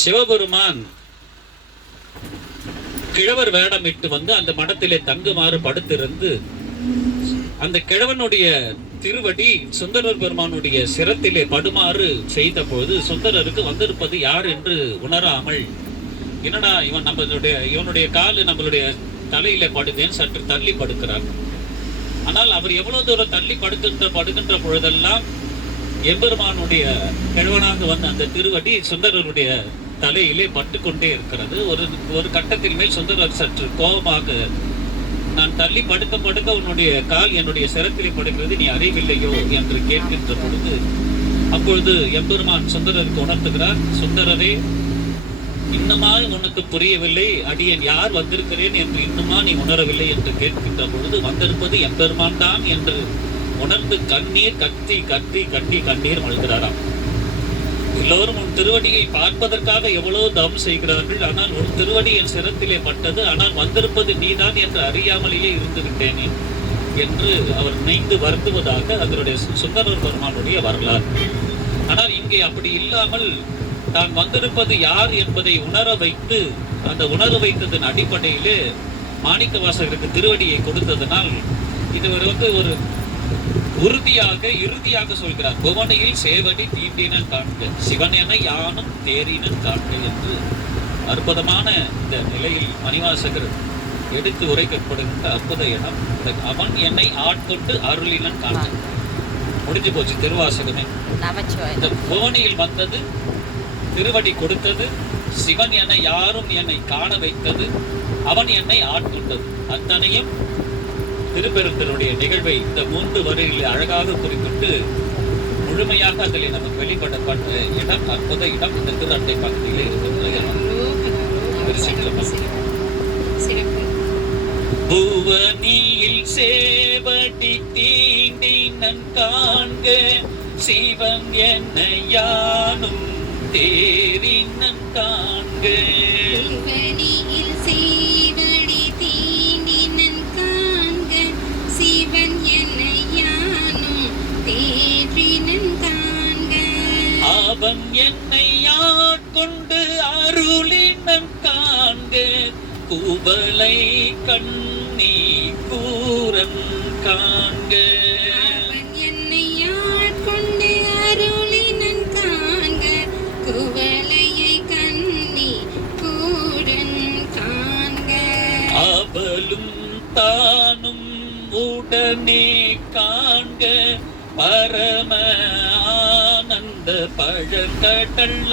சிவபெருமான் கிழவர் வேடமிட்டு வந்து அந்த மடத்திலே தங்குமாறு படுத்திருந்து அந்த கிழவனுடைய திருவடி சுந்தரர் பெருமானுடைய சிரத்திலே படுமாறு செய்த போது சுந்தரருக்கு வந்திருப்பது யார் என்று உணராமல், என்னடா இவனுடைய காலு நம்மளுடைய தலையில படுதேன் சற்று தள்ளி படுக்கிறார். ஆனால் அவர் எவ்வளவு தூரம் தள்ளி படுகின்ற பொழுதெல்லாம் எம்பெருமானுடைய கிழவனாக வந்த அந்த திருவடி சுந்தரருடைய தலையிலே பட்டுக்கொண்டே இருக்கிறது. ஒரு கட்டத்தில் மேல் சுந்தரர் சற்று கோபமாக, நான் தள்ளி படுக்க உன்னுடைய கால் என்னுடைய சிரத்திலே படுகிறது, நீ அறிவில்லையோ என்று கேட்கின்ற பொழுது அப்பொழுது எம்பெருமான் சுந்தரருக்கு உணர்த்துகிறார், சுந்தரரே, இன்னுமா உனக்கு புரியவில்லை, அடியேன் யார் வந்திருக்கிறேன் என்று இன்னுமா நீ உணரவில்லை என்று கேட்கின்ற பொழுது வந்திருப்பது எம்பெருமான் தான் என்று உணர்ந்து கண்ணீர் கட்டி கண்ணீர் மல்கிறாராம். எல்லோரும் உன் திருவடியை பார்ப்பதற்காக எவ்வளவு தவம் செய்கிறார்கள், ஆனால் உன் திருவடி என் சிரத்திலே பட்டது, ஆனால் வந்திருப்பது நீதான் என்று அறியாமலேயே இருந்து விட்டேனே என்று அவர் நினைந்து வருந்துவதாக அதனுடைய சுந்தரர் பெருமானுடைய வரலாறு. ஆனால் இங்கே அப்படி இல்லாமல் தான் வந்திருப்பது யார் என்பதை உணர வைத்து, அந்த உணர வைத்ததன் அடிப்படையிலே மாணிக்க வாசகருக்கு திருவடியை கொடுத்ததனால் இது ஒரு இறுதியாக சொல்கிறார். புவனையில் சேவடி தீண்டினன் காண்க, சிவன் என யானும் தேரினன் காண்க என்று அற்புதமான இந்த நிலையில் மணிவாசகர் எடுத்து உரைக்கப்படுகின்ற அற்புத இடம். அவன் என்னை ஆட்கொண்டு அருளினன் காண்க. முடிஞ்சு போச்சு திருவாசகமே. இந்த புவனையில் வந்தது, திருவடி கொடுத்தது, சிவன் என யாரும் என்னை காண வைத்தது, அவன் என்னை ஆட்கொண்டது, அத்தனையும் திருப்பெருந்தருடைய நிகழ்வை இந்த 3 வரியில் அழகாக குறிப்பிட்டு முழுமையாக அதில் நமக்கு வெளிப்படப்பட்ட இடம், அற்புத இடம் இந்த திருஅட்டை பகுதியிலே இருக்கின்ற இடம். புவனியில் சேவடி தீண்டினன் காண்க, சிவன் என்னை யானும் தேரினன் காண்க. அவன் என்னை ஆட்கொண்டு அருளினன் காண்க, குவளை கண்ணி கூரன் காண்க. அவன் என்னை ஆட்கொண்டு அருளினன் காண்க, குவளையை கண்ணி கூரன் காண்க. அவளும் தானும் உடனே காண்க, பரம ஆனந்த பழக்கடல்லதுவே.